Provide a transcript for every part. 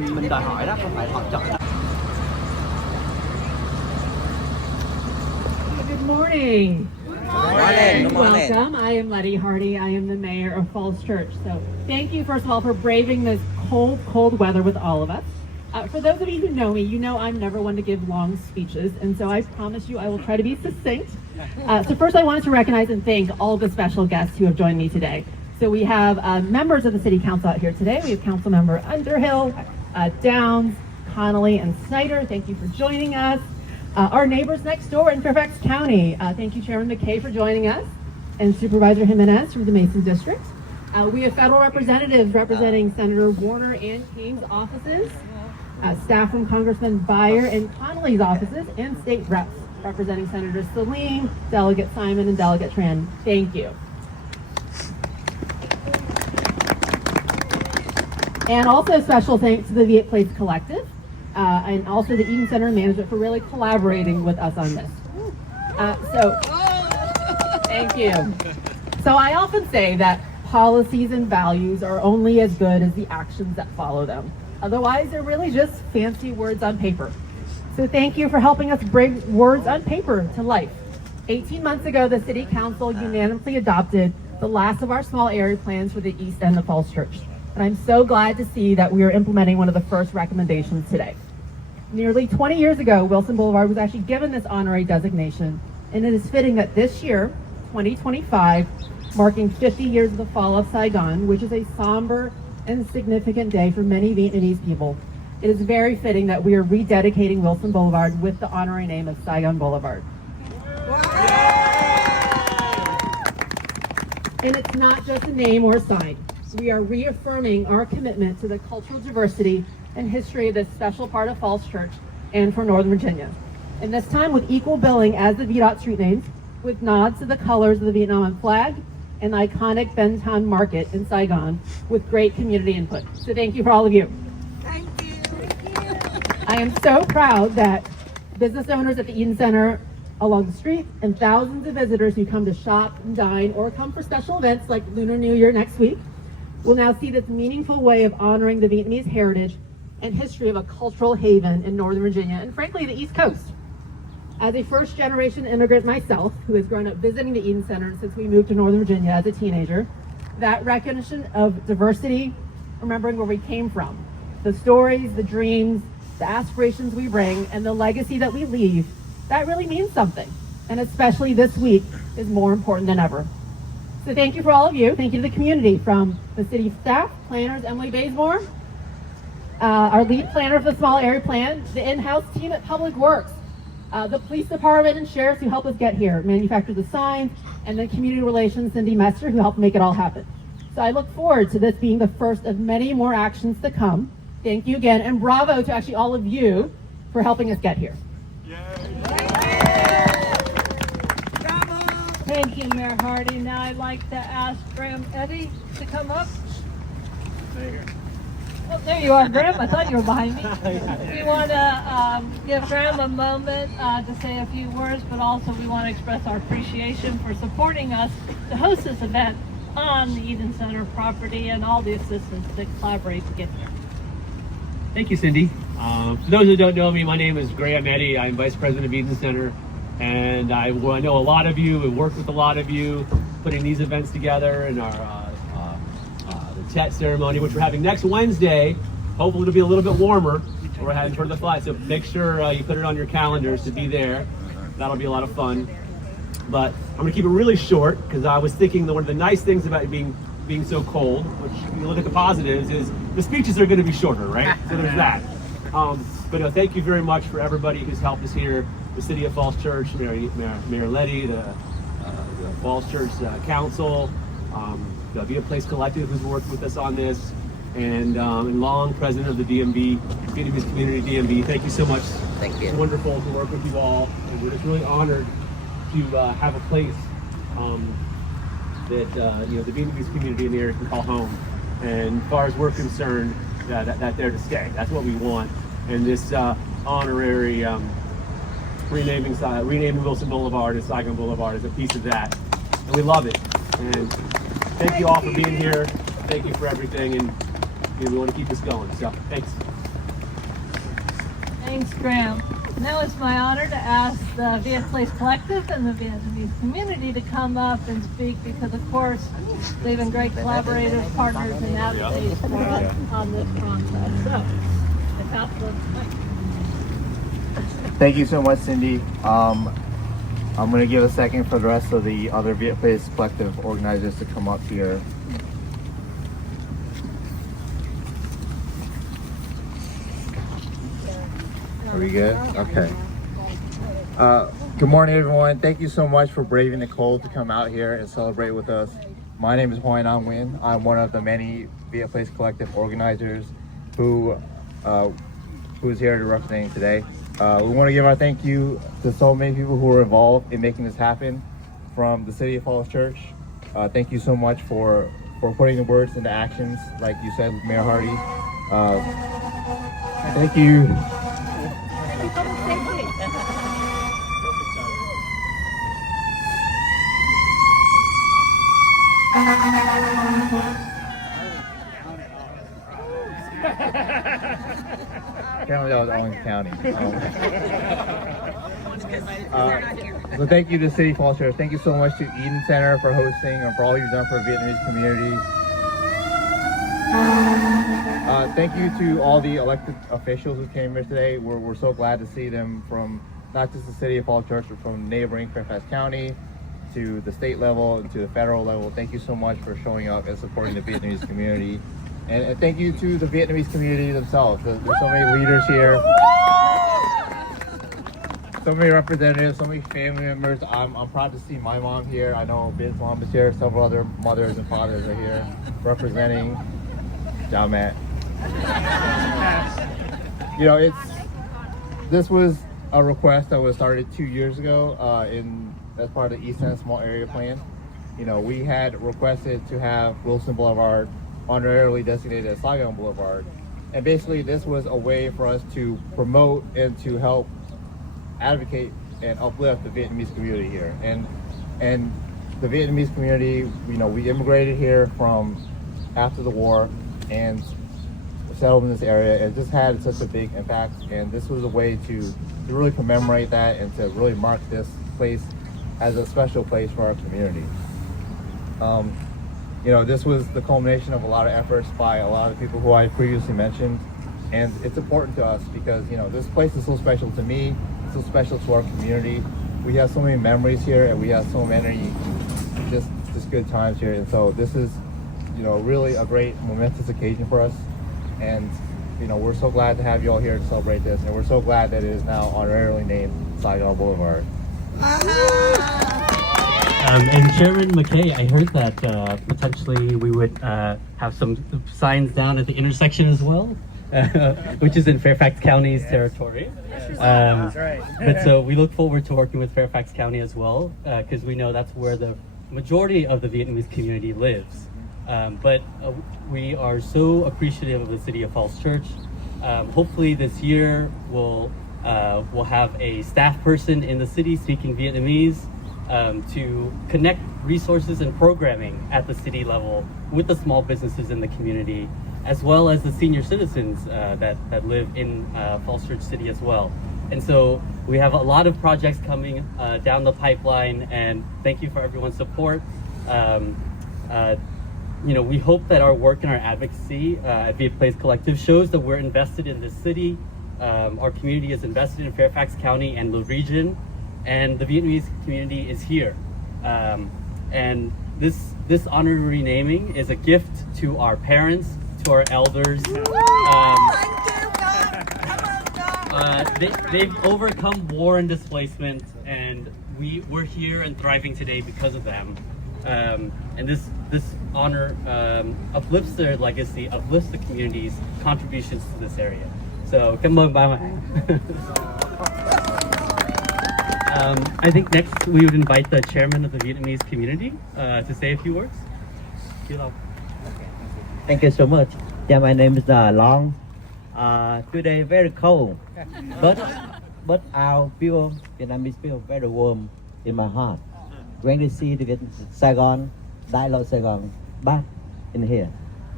mình đòi hỏi đó, không phải họ chọn đó. Good morning. Good morning. Welcome. I am Letty Hardy. I am the mayor of Falls Church. So thank you, first of all, for braving this cold weather with all of us. For those of you who know me, you know I'm never one to give long speeches, and so I promise you I will try to be succinct. So first I wanted to recognize and thank all of the special guests who have joined me today. So we have members of the City Council out here today. We have Council Member Underhill, Downs, Connolly, and Snyder. Thank you for joining us. Our neighbors next door in Fairfax County. Thank you, Chairman McKay, for joining us, and Supervisor Jimenez from the Mason District. We have federal representatives representing Senator Warner and King's offices, staff from Congressman Beyer and Connolly's offices, and state reps representing Senators Saline, Delegate Simon, and Delegate Tran. Thank you. And also special thanks to the Viet Place Collective, and also the Eden Center Management for really collaborating with us on this. Thank you. So I often say that policies and values are only as good as the actions that follow them. Otherwise, they're really just fancy words on paper. So thank you for helping us bring words on paper to life. 18 months ago, the City Council unanimously adopted the last of our small area plans for the east end of Falls Church. And I'm so glad to see that we are implementing one of the first recommendations today. Nearly 20 years ago, Wilson Boulevard was actually given this honorary designation, and it is fitting that this year, 2025, marking 50 years of the fall of Saigon, which is a somber and significant day for many Vietnamese people, it is very fitting that we are rededicating Wilson Boulevard with the honorary name of Saigon Boulevard. And it's not just a name or a sign. We are reaffirming our commitment to the cultural diversity and history of this special part of Falls Church and for Northern Virginia. And this time with equal billing as the VDOT street names, with nods to the colors of the Vietnam flag and the iconic Ben Thanh Market in Saigon, with great community input. So thank you for all of you. Thank you. I am so proud that business owners at the Eden Center along the street and thousands of visitors who come to shop and dine or come for special events like Lunar New Year next week will now see this meaningful way of honoring the Vietnamese heritage and history of a cultural haven in Northern Virginia and frankly the East Coast. As a first-generation immigrant myself, who has grown up visiting the Eden Center since we moved to Northern Virginia as a teenager, that recognition of diversity, remembering where we came from, the stories, the dreams, the aspirations we bring, and the legacy that we leave, that really means something. And especially this week is more important than ever. So thank you for all of you. Thank you to the community, from the city staff, planners, Emily Bazemore, our lead planner for the small area plan, the in-house team at Public Works, the police department and sheriffs who helped us get here, manufacture the signs, and then community relations, Cindy Mester, who helped make it all happen. So I look forward to this being the first of many more actions to come. Thank you again, and bravo to actually all of you for helping us get here. Thank you, Mayor Hardy. Now I'd like to ask Graham Eddy to come up. Oh, there you are, Graham. I thought you were behind me. We want to give Graham a moment to say a few words, but also we want to express our appreciation for supporting us to host this event on the Eden Center property and all the assistants that collaborate to get here. Thank you, Cindy. For those who don't know me, my name is Graham Eddy. I'm Vice President of Eden Center, and I know a lot of you and worked with a lot of you putting these events together and our the Tet ceremony, which we're having next Wednesday. Hopefully it'll be a little bit warmer. We're having for the flight, so make sure you put it on your calendars to be there. That'll be a lot of fun. But I'm going to keep it really short because I was thinking that one of the nice things about being so cold, which if you look at the positives, is the speeches are going to be shorter, right? So there's that. But no, thank you very much for everybody who's helped us here. The City of Falls Church, Mayor Letty, the Falls Church Council, the Viet Place Collective who's worked with us on this, and Long, President of the DMV, Vietnamese Community DMV. Thank you so much. Thank you. It's wonderful to work with you all, and we're just really honored to have a place that the Vietnamese community in the area can call home. And as far as we're concerned, that they're to stay. That's what we want. And this honorary renaming Wilson Boulevard as Saigon Boulevard is a piece of that. And we love it. And thank you all for being here. Thank you for everything. And we want to keep this going. So thanks. Thanks, Graham. Now it's my honor to ask the Viet Place Collective and the Vietnamese community to come up and speak because, of course, they've been great collaborators, partners, and advocates for us on this process. So, I pass the mic. Thank you so much, Cindy. I'm going to give a second for the rest of the other Viet Place Collective organizers to come up here. Are we good? Okay. Good morning, everyone. Thank you so much for braving the cold to come out here and celebrate with us. My name is Hoy Nam Nguyen. I'm one of the many Viet Place Collective organizers who is here to representing today. We want to give our thank you to so many people who were involved in making this happen from the City of Falls Church. Thank you so much for putting the words into actions, like you said, Mayor Hardy. Thank you. Apparently that was Orange County. So thank you to City Falls Church. Thank you so much to Eden Center for hosting and for all you've done for the Vietnamese community. Thank you to all the elected officials who came here today. We're so glad to see them from not just the City of Falls Church, but from neighboring Fairfax County to the state level and to the federal level. Thank you so much for showing up and supporting the Vietnamese community. And thank you to the Vietnamese community themselves. There's so many leaders here, so many representatives, so many family members. I'm proud to see my mom here. I know Ben's mom is here. Several other mothers and fathers are here representing Jamet. You know, this was a request that was started 2 years ago as part of the East End Small Area Plan. You know, we had requested to have Wilson Boulevard honorarily designated as Saigon Boulevard. And basically this was a way for us to promote and to help advocate and uplift the Vietnamese community here. And the Vietnamese community, you know, we immigrated here from after the war and settled in this area. It just had such a big impact, and this was a way to really commemorate that and to really mark this place as a special place for our community. You know, this was the culmination of a lot of efforts by a lot of people who I previously mentioned, and it's important to us because, you know, this place is so special to me, it's so special to our community. We have so many memories here, and we have so many just good times here, and so this is, you know, really a great momentous occasion for us. And, you know, we're so glad to have you all here to celebrate this, and we're so glad that it is now honorarily named Saigon Boulevard. And Chairman McKay, I heard that potentially we would have some signs down at the intersection as well, which is in Fairfax County's territory. But so we look forward to working with Fairfax County as well, because we know that's where the majority of the Vietnamese community lives. But we are so appreciative of the City of Falls Church. Hopefully this year we'll have a staff person in the city speaking Vietnamese to connect resources and programming at the city level with the small businesses in the community, as well as the senior citizens that live in Falls Church City as well. And so we have a lot of projects coming down the pipeline, and thank you for everyone's support. You know, we hope that our work and our advocacy at Viet Place Collective shows that we're invested in this city. Our community is invested in Fairfax County and the region, and the Vietnamese community is here. And this honorary naming is a gift to our parents, to our elders. They've overcome war and displacement, and we're here and thriving today because of them. And this honor uplifts their legacy, uplifts the community's contributions to this area. So, cảm ơn ba mẹ. I think next we would invite the chairman of the Vietnamese community to say a few words. Thank you so much. Yeah, my name is Long. Today very cold, but our people, Vietnamese people, very warm in my heart. When they see the Saigon, Dialogue Saigon back in here.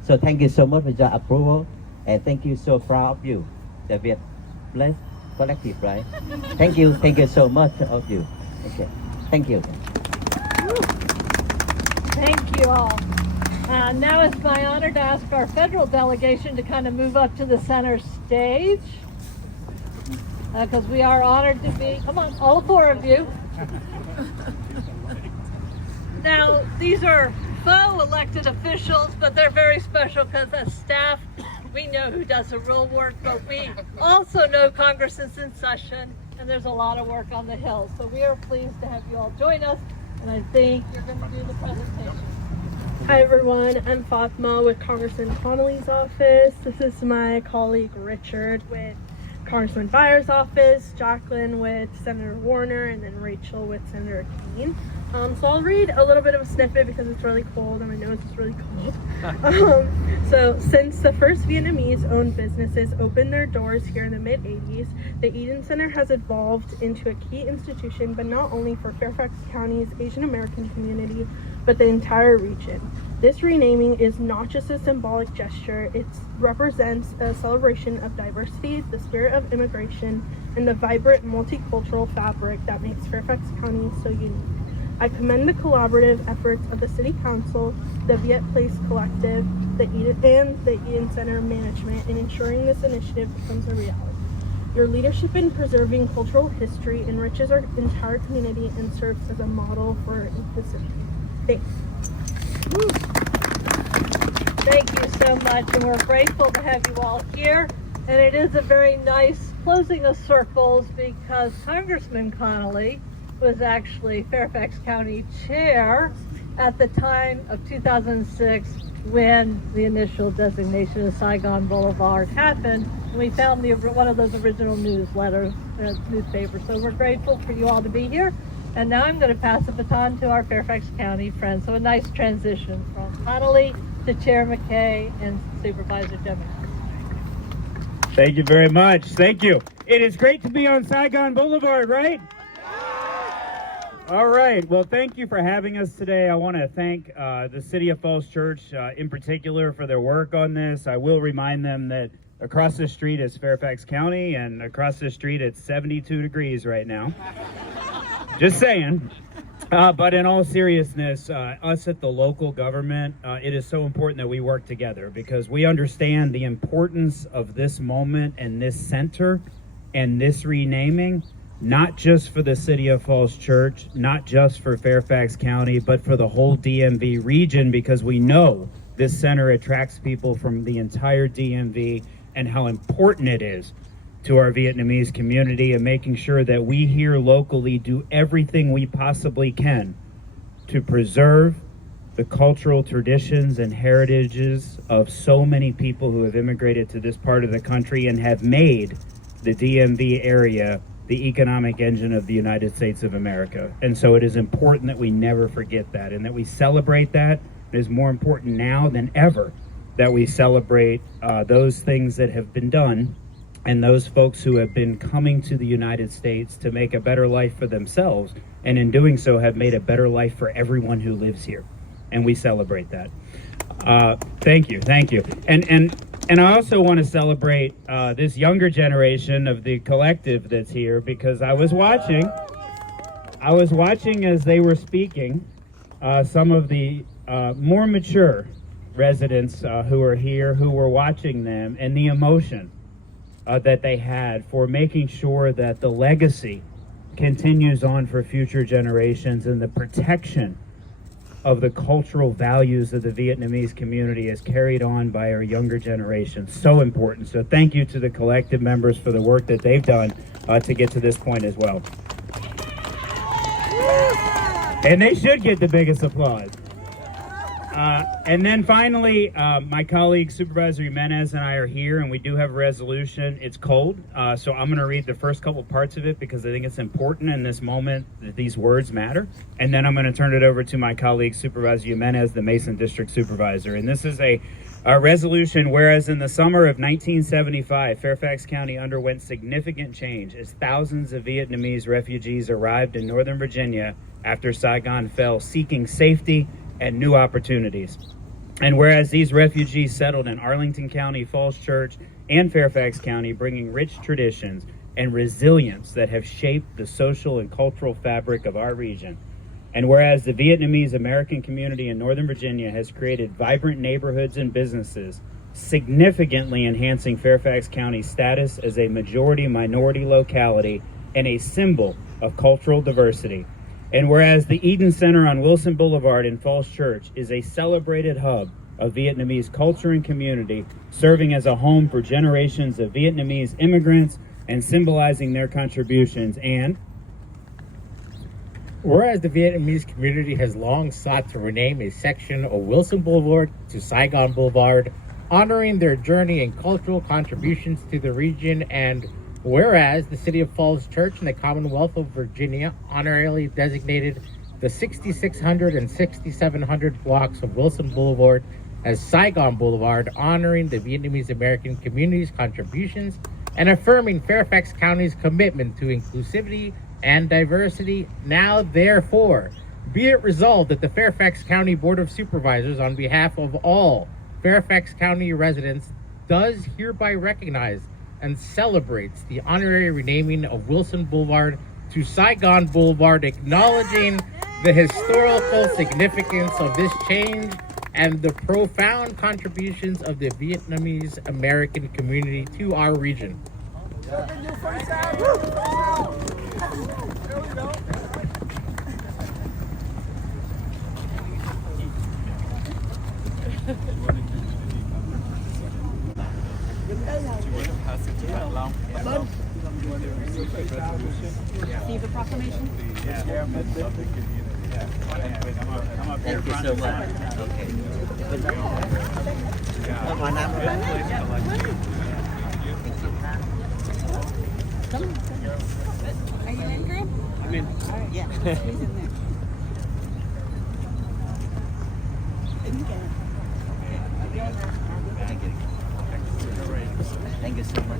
So thank you so much for your approval, and thank you, so proud of you, the Viet Place collective, right? Thank you so much of you. Okay, thank you. Thank you all. Now it's my honor to ask our federal delegation to kind of move up to the center stage, because we are honored to be, come on, all four of you. Now, these are faux elected officials, but they're very special because as staff, we know who does the real work, but we also know Congress is in session and there's a lot of work on the Hill. So we are pleased to have you all join us, and I think you're going to do the presentation. Hi everyone, I'm Fatma with Congressman Connolly's office. This is my colleague Richard with Congressman Byers' office, Jacqueline with Senator Warner, and then Rachel with Senator Keene. So I'll read a little bit of a snippet because it's really cold and my nose is really cold. So since the first Vietnamese-owned businesses opened their doors here in the mid-80s, the Eden Center has evolved into a key institution, but not only for Fairfax County's Asian American community, but the entire region. This renaming is not just a symbolic gesture, it represents a celebration of diversity, the spirit of immigration, and the vibrant multicultural fabric that makes Fairfax County so unique. I commend the collaborative efforts of the City Council, the Viet Place Collective, the Eden Center management in ensuring this initiative becomes a reality. Your leadership in preserving cultural history enriches our entire community and serves as a model for inclusivity. Thanks. Thank you so much, and we're grateful to have you all here. And it is a very nice closing of circles because Congressman Connolly was actually Fairfax County Chair at the time of 2006 when the initial designation of Saigon Boulevard happened. And we found one of those original newspapers. So we're grateful for you all to be here. And now I'm going to pass the baton to our Fairfax County friends. So a nice transition from Connolly to Chair McKay and Supervisor Gemini. Thank you very much. Thank you. It is great to be on Saigon Boulevard, right? All right. Well, thank you for having us today. I want to thank the City of Falls Church in particular for their work on this. I will remind them that across the street is Fairfax County, and across the street it's 72 degrees right now. Just saying. But in all seriousness, us at the local government, it is so important that we work together because we understand the importance of this moment and this center and this renaming, not just for the City of Falls Church, not just for Fairfax County, but for the whole DMV region, because we know this center attracts people from the entire DMV and how important it is to our Vietnamese community, and making sure that we here locally do everything we possibly can to preserve the cultural traditions and heritages of so many people who have immigrated to this part of the country and have made the DMV area the economic engine of the United States of America. And so it is important that we never forget that and that we celebrate that. It is more important now than ever that we celebrate those things that have been done and those folks who have been coming to the United States to make a better life for themselves, and in doing so have made a better life for everyone who lives here. And we celebrate that. Thank you. And I also want to celebrate this younger generation of the collective that's here, because I was watching as they were speaking, some of the more mature residents who are here, who were watching them, and the emotion that they had for making sure that the legacy continues on for future generations, and the protection of the cultural values of the Vietnamese community is carried on by our younger generation. So important. So thank you to the collective members for the work that they've done to get to this point as well. And they should get the biggest applause. And then finally, my colleague Supervisor Jimenez and I are here, and we do have a resolution. It's cold, so I'm going to read the first couple parts of it because I think it's important in this moment that these words matter. And then I'm going to turn it over to my colleague Supervisor Jimenez, the Mason District Supervisor. And this is a resolution, whereas in the summer of 1975, Fairfax County underwent significant change as thousands of Vietnamese refugees arrived in Northern Virginia after Saigon fell, seeking safety and new opportunities. And whereas these refugees settled in Arlington County, Falls Church, and Fairfax County, bringing rich traditions and resilience that have shaped the social and cultural fabric of our region. And whereas the Vietnamese American community in Northern Virginia has created vibrant neighborhoods and businesses, significantly enhancing Fairfax County's status as a majority-minority locality and a symbol of cultural diversity. And whereas the Eden Center on Wilson Boulevard in Falls Church is a celebrated hub of Vietnamese culture and community, serving as a home for generations of Vietnamese immigrants and symbolizing their contributions. And whereas the Vietnamese community has long sought to rename a section of Wilson Boulevard to Saigon Boulevard, honoring their journey and cultural contributions to the region, and whereas the City of Falls Church and the Commonwealth of Virginia honorarily designated the 6600 and 6700 blocks of Wilson Boulevard as Saigon Boulevard, honoring the Vietnamese American community's contributions and affirming Fairfax County's commitment to inclusivity and diversity. Now, therefore, be it resolved that the Fairfax County Board of Supervisors, on behalf of all Fairfax County residents, does hereby recognize and celebrates the honorary renaming of Wilson Boulevard to Saigon Boulevard, acknowledging the historical significance of this change and the profound contributions of the Vietnamese American community to our region. Receive the proclamation. Thank you so much. Okay. Come on up. Are you in, Graham? I'm in. Yeah. He's in there. Thank you so much.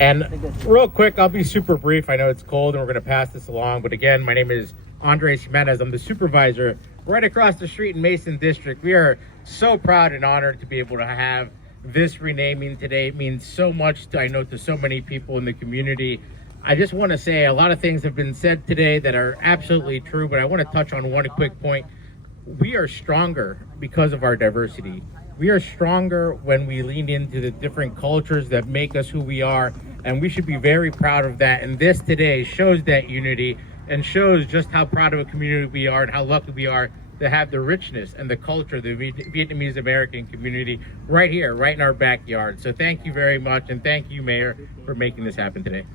And real quick, I'll be super brief. I know it's cold and we're going to pass this along. But again, my name is Andres Jimenez. I'm the supervisor right across the street in Mason District. We are so proud and honored to be able to have this renaming today. It means so much, I know, to so many people in the community. I just want to say a lot of things have been said today that are absolutely true, but I want to touch on one quick point. We are stronger because of our diversity. We are stronger when we lean into the different cultures that make us who we are, and we should be very proud of that. And this today shows that unity and shows just how proud of a community we are and how lucky we are to have the richness and the culture of the Vietnamese American community right here, right in our backyard. So thank you very much, and thank you, Mayor, for making this happen today.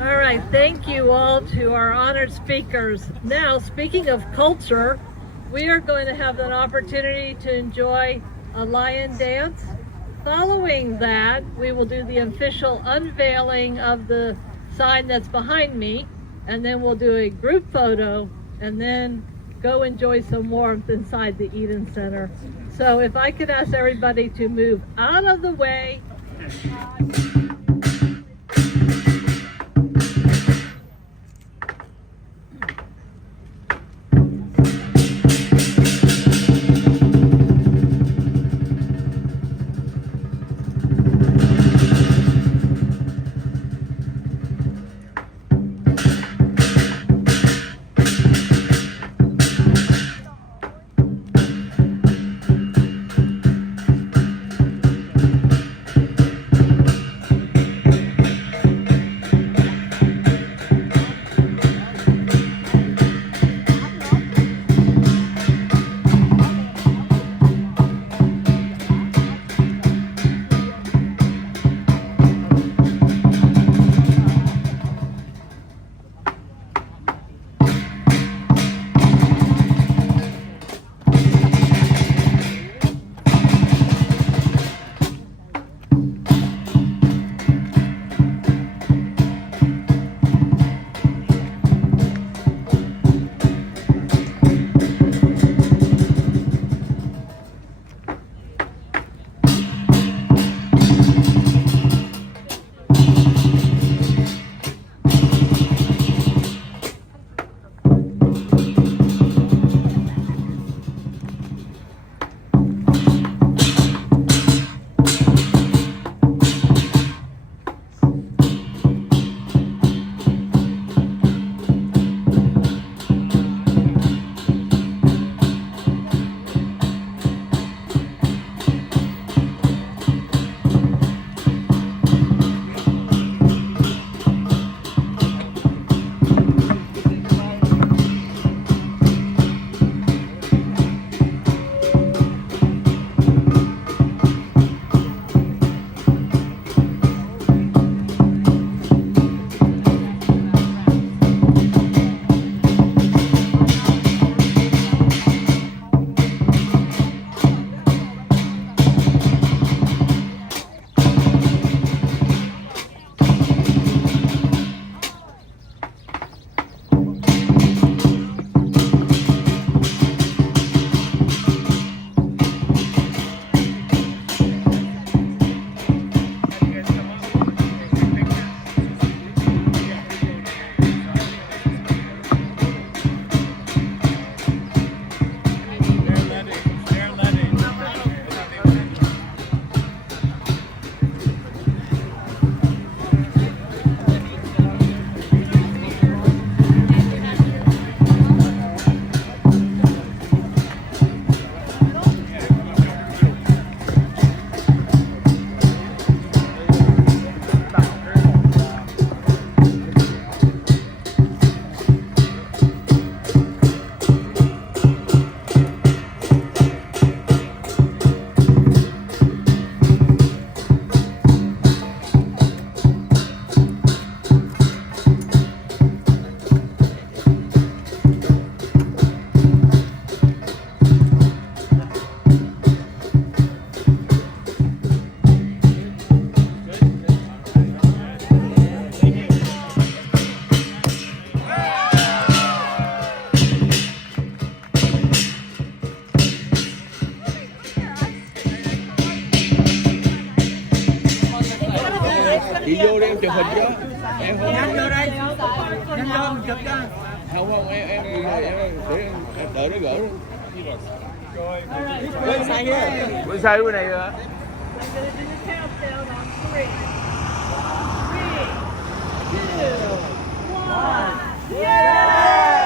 All right, thank you all to our honored speakers. Now, speaking of culture, we are going to have an opportunity to enjoy a lion dance. Following that, we will do the official unveiling of the sign that's behind me, and then we'll do a group photo, and then go enjoy some warmth inside the Eden Center. So if I could ask everybody to move out of the way. Chị vô đi em chụp hình chứ. Em không. Nhanh vô đây. Nhanh vô mình chụp cho. Không em để em đợi nó gỡ. Bên sai kia. Bên sai bên này rồi. I'm gonna do the countdown on 3, 2, 1. Yeah!